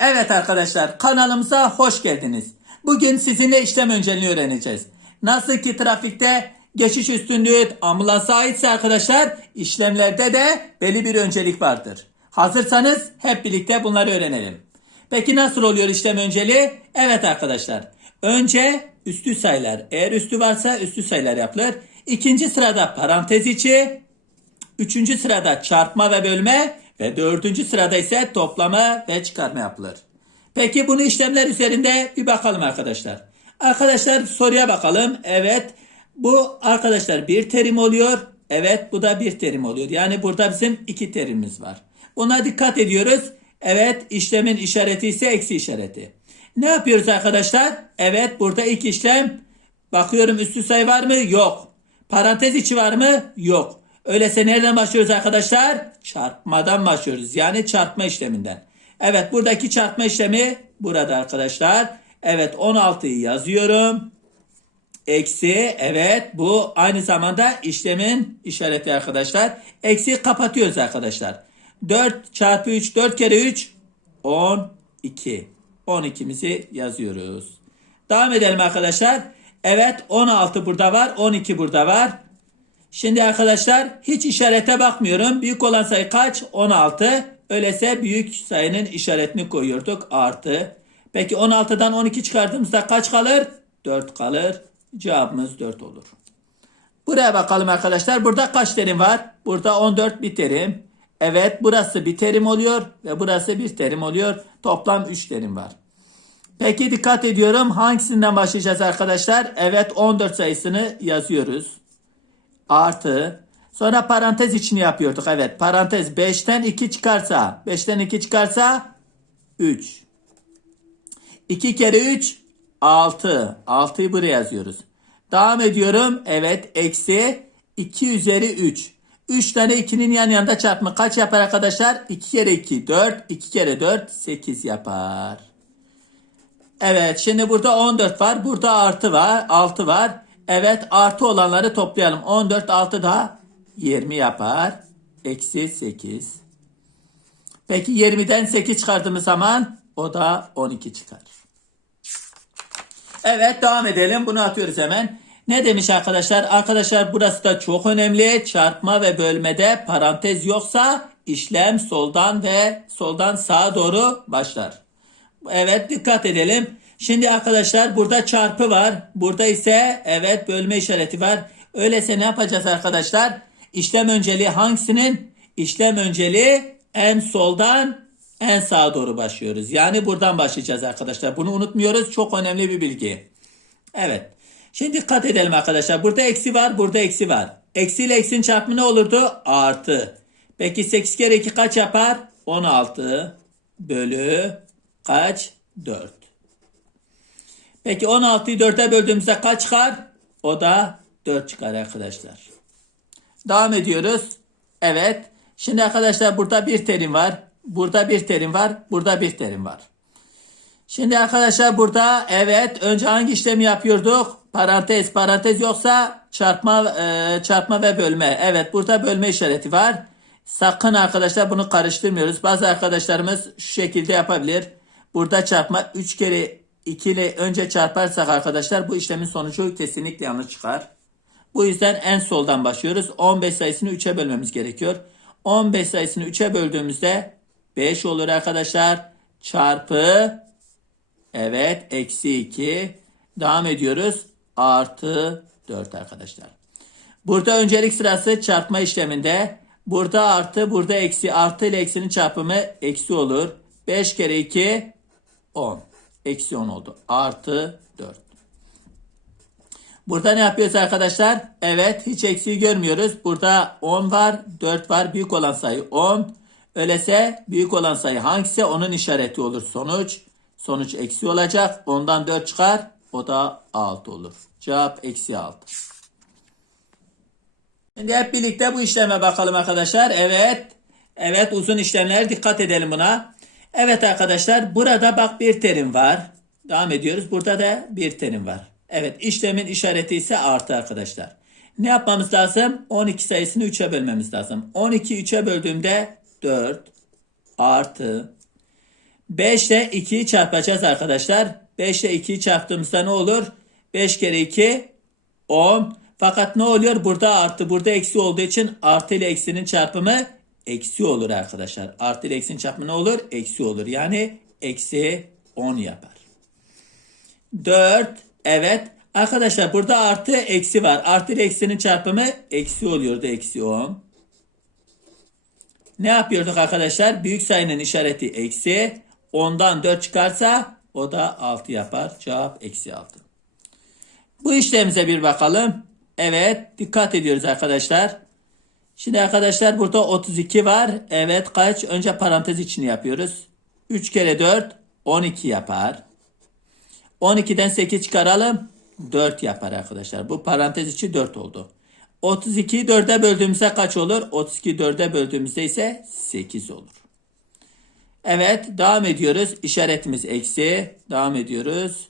Evet arkadaşlar kanalımıza hoş geldiniz. Bugün sizinle işlem önceliğini öğreneceğiz. Nasıl ki trafikte geçiş üstünlüğü ambulansa aitse arkadaşlar işlemlerde de belli bir öncelik vardır. Hazırsanız hep birlikte bunları öğrenelim. Peki nasıl oluyor işlem önceliği? Evet arkadaşlar. Önce üstü sayılar. Eğer üstü varsa üstü sayılar yapılır. İkinci sırada parantez içi. Üçüncü sırada çarpma ve bölme ve dördüncü sırada ise toplama ve çıkarma yapılır. Peki bunu işlemler üzerinde bir bakalım arkadaşlar. Arkadaşlar soruya bakalım. Evet bu arkadaşlar bir terim oluyor. Evet bu da bir terim oluyor. Yani burada bizim iki terimimiz var. Buna dikkat ediyoruz. Evet işlemin işareti ise eksi işareti. Ne yapıyoruz arkadaşlar? Evet burada ilk işlem bakıyorum üstü sayı var mı? Yok. Parantez içi var mı? Yok. Öyleyse nereden başlıyoruz arkadaşlar? Çarpmadan başlıyoruz. Yani çarpma işleminden. Evet buradaki çarpma işlemi burada arkadaşlar. Evet 16'yı yazıyorum. Eksi evet bu aynı zamanda işlemin işareti arkadaşlar. Eksi kapatıyoruz arkadaşlar. 4 çarpı 3 4 kere 3 12. 12'mizi yazıyoruz. Devam edelim arkadaşlar. Evet 16 burada var 12 burada var. Şimdi arkadaşlar hiç işarete bakmıyorum. Büyük olan sayı kaç? 16. Öyleyse büyük sayının işaretini koyuyorduk. Artı. Peki 16'dan 12 çıkardığımızda kaç kalır? 4 kalır. Cevabımız 4 olur. Buraya bakalım arkadaşlar. Burada kaç terim var? Burada 14 bir terim. Evet burası bir terim oluyor ve burası bir terim oluyor. Toplam 3 terim var. Peki dikkat ediyorum. Hangisinden başlayacağız arkadaşlar? Evet 14 sayısını yazıyoruz artı sonra parantez içini yapıyorduk. Evet parantez 5'ten 2 çıkarsa 5'ten 2 çıkarsa 3. 2 kere 3 6. 6'yı buraya yazıyoruz. Devam ediyorum. Evet eksi 2 üzeri 3. 3 tane 2'nin yan yanında çarpımı kaç yapar arkadaşlar? 2 kere 2 4. 2 kere 4 8 yapar. Evet şimdi burada 14 var. Burada artı var. 6 var. Evet artı olanları toplayalım. 14 6 da 20 yapar. Eksi 8. Peki 20'den 8 çıkardığımız zaman o da 12 çıkar. Evet devam edelim. Bunu atıyoruz hemen. Ne demiş arkadaşlar? Arkadaşlar burası da çok önemli. Çarpma ve bölmede parantez yoksa işlem soldan ve soldan sağa doğru başlar. Evet dikkat edelim. Şimdi arkadaşlar burada çarpı var. Burada ise evet bölme işareti var. Öyleyse ne yapacağız arkadaşlar? İşlem önceliği hangisinin? İşlem önceliği en soldan en sağa doğru başlıyoruz. Yani buradan başlayacağız arkadaşlar. Bunu unutmuyoruz. Çok önemli bir bilgi. Evet. Şimdi dikkat edelim arkadaşlar. Burada eksi var. Burada eksi var. Eksi ile eksinin çarpımı ne olurdu? Artı. Peki 8 kere 2 kaç yapar? 16 bölü kaç? 4. Peki 16'yı 4'e böldüğümüzde kaç çıkar? O da 4 çıkar arkadaşlar. Devam ediyoruz. Evet. Şimdi arkadaşlar burada bir terim var. Burada bir terim var. Burada bir terim var. Şimdi arkadaşlar burada evet önce hangi işlemi yapıyorduk? Parantez parantez yoksa çarpma e, çarpma ve bölme. Evet burada bölme işareti var. Sakın arkadaşlar bunu karıştırmıyoruz. Bazı arkadaşlarımız şu şekilde yapabilir. Burada çarpma 3 kere 2 ile önce çarparsak arkadaşlar bu işlemin sonucu kesinlikle yanlış çıkar. Bu yüzden en soldan başlıyoruz. 15 sayısını 3'e bölmemiz gerekiyor. 15 sayısını 3'e böldüğümüzde 5 olur arkadaşlar. Çarpı evet eksi 2 devam ediyoruz. Artı 4 arkadaşlar. Burada öncelik sırası çarpma işleminde. Burada artı burada eksi artı ile eksinin çarpımı eksi olur. 5 kere 2 10. Eksi 10 oldu. Artı 4. Burada ne yapıyoruz arkadaşlar? Evet hiç eksiği görmüyoruz. Burada 10 var. 4 var. Büyük olan sayı 10. Öyleyse büyük olan sayı hangisi onun işareti olur sonuç. Sonuç eksi olacak. Ondan 4 çıkar. O da 6 olur. Cevap eksi 6. Şimdi hep birlikte bu işleme bakalım arkadaşlar. Evet. Evet uzun işlemler dikkat edelim buna. Evet arkadaşlar burada bak bir terim var. Devam ediyoruz. Burada da bir terim var. Evet işlemin işareti ise artı arkadaşlar. Ne yapmamız lazım? 12 sayısını 3'e bölmemiz lazım. 12 3'e böldüğümde 4 artı 5 ile 2'yi çarpacağız arkadaşlar. 5 ile 2'yi çarptığımızda ne olur? 5 kere 2 10. Fakat ne oluyor? Burada artı burada eksi olduğu için artı ile eksinin çarpımı eksi olur arkadaşlar. Artı ile eksinin çarpımı ne olur? Eksi olur. Yani eksi 10 yapar. 4 evet. Arkadaşlar burada artı eksi var. Artı ile eksinin çarpımı eksi oluyordu. Eksi 10. Ne yapıyorduk arkadaşlar? Büyük sayının işareti eksi. 10'dan 4 çıkarsa o da 6 yapar. Cevap eksi 6. Bu işlemimize bir bakalım. Evet dikkat ediyoruz arkadaşlar. Şimdi arkadaşlar burada 32 var. Evet kaç? Önce parantez içini yapıyoruz. 3 kere 4 12 yapar. 12'den 8 çıkaralım. 4 yapar arkadaşlar. Bu parantez içi 4 oldu. 32'yi 4'e böldüğümüzde kaç olur? 32'yi 4'e böldüğümüzde ise 8 olur. Evet devam ediyoruz. İşaretimiz eksi. Devam ediyoruz.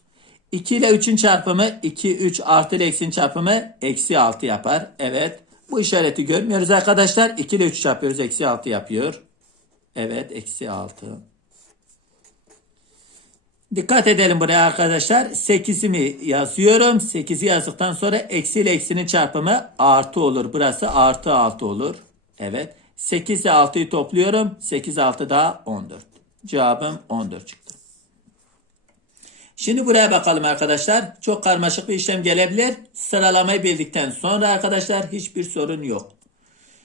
2 ile 3'ün çarpımı 2, 3 artı ile eksinin çarpımı eksi 6 yapar. Evet. Bu işareti görmüyoruz arkadaşlar. 2 ile 3 çarpıyoruz. Eksi 6 yapıyor. Evet. Eksi 6. Dikkat edelim buraya arkadaşlar. 8'imi yazıyorum. 8'i yazdıktan sonra eksi ile eksinin çarpımı artı olur. Burası artı 6 olur. Evet. 8 ile 6'yı topluyorum. 8 6 daha 14. Cevabım 14 çıktı. Şimdi buraya bakalım arkadaşlar. Çok karmaşık bir işlem gelebilir. Sıralamayı bildikten sonra arkadaşlar hiçbir sorun yok.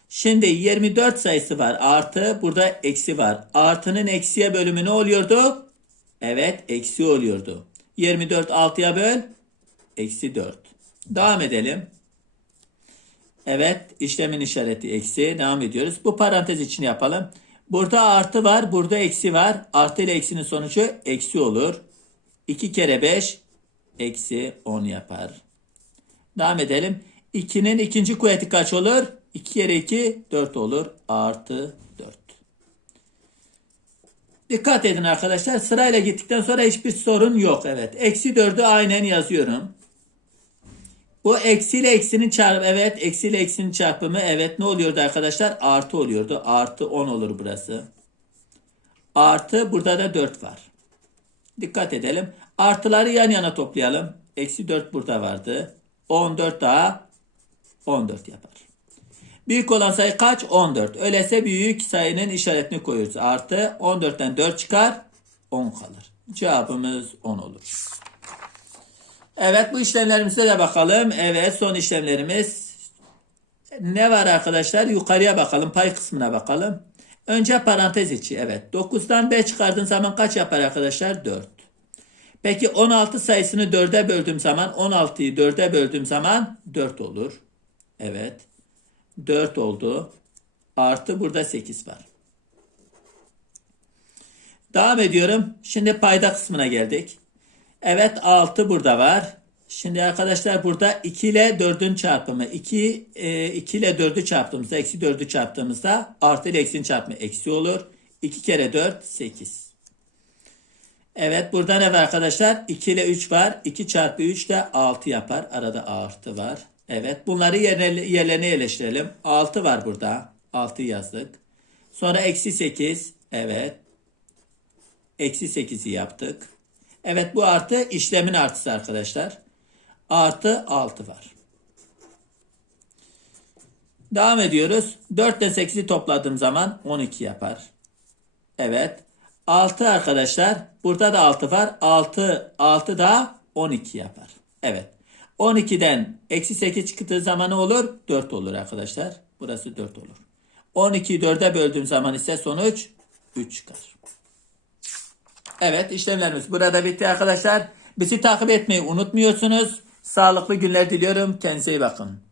Şimdi 24 sayısı var. Artı burada eksi var. Artının eksiye bölümü ne oluyordu? Evet eksi oluyordu. 24 6'ya böl. Eksi 4. Devam edelim. Evet işlemin işareti eksi. Devam ediyoruz. Bu parantez için yapalım. Burada artı var. Burada eksi var. Artı ile eksinin sonucu eksi olur. 2 kere 5 eksi 10 yapar. Devam edelim. 2'nin ikinci kuvveti kaç olur? 2 kere 2 4 olur. Artı 4. Dikkat edin arkadaşlar. Sırayla gittikten sonra hiçbir sorun yok. Evet. Eksi 4'ü aynen yazıyorum. Bu eksi ile eksinin çarpımı. Evet. Eksi ile eksinin çarpımı. Evet. Ne oluyordu arkadaşlar? Artı oluyordu. Artı 10 olur burası. Artı burada da 4 var. Dikkat edelim. Artıları yan yana toplayalım. Eksi 4 burada vardı. 14 daha 14 yapar. Büyük olan sayı kaç? 14. Öyleyse büyük sayının işaretini koyuyoruz. Artı 14'ten 4 çıkar. 10 kalır. Cevabımız 10 olur. Evet bu işlemlerimize de bakalım. Evet son işlemlerimiz. Ne var arkadaşlar? Yukarıya bakalım. Pay kısmına bakalım. Önce parantez içi. Evet. 9'dan B çıkardığın zaman kaç yapar arkadaşlar? 4. Peki 16 sayısını 4'e böldüğüm zaman 16'yı 4'e böldüğüm zaman 4 olur. Evet. 4 oldu. Artı burada 8 var. Devam ediyorum. Şimdi payda kısmına geldik. Evet 6 burada var. Şimdi arkadaşlar burada 2 ile 4'ün çarpımı. 2, e, 2 ile 4'ü çarptığımızda, eksi 4'ü çarptığımızda artı ile eksinin çarpımı eksi olur. 2 kere 4 8. Evet burada ne var arkadaşlar? 2 ile 3 var. 2 çarpı 3 de 6 yapar. Arada artı var. Evet bunları yerine, yerlerine yerleştirelim. 6 var burada. 6 yazdık. Sonra eksi 8. Evet. Eksi 8'i yaptık. Evet bu artı işlemin artısı arkadaşlar. Artı 6 var. Devam ediyoruz. 4 ile 8'i topladığım zaman 12 yapar. Evet. 6 arkadaşlar. Burada da 6 var. 6, 6 da 12 yapar. Evet. 12'den eksi 8 çıktığı zaman ne olur? 4 olur arkadaşlar. Burası 4 olur. 12'yi 4'e böldüğüm zaman ise sonuç 3 çıkar. Evet işlemlerimiz burada bitti arkadaşlar. Bizi takip etmeyi unutmuyorsunuz. Sağlıklı günler diliyorum. Kendinize iyi bakın.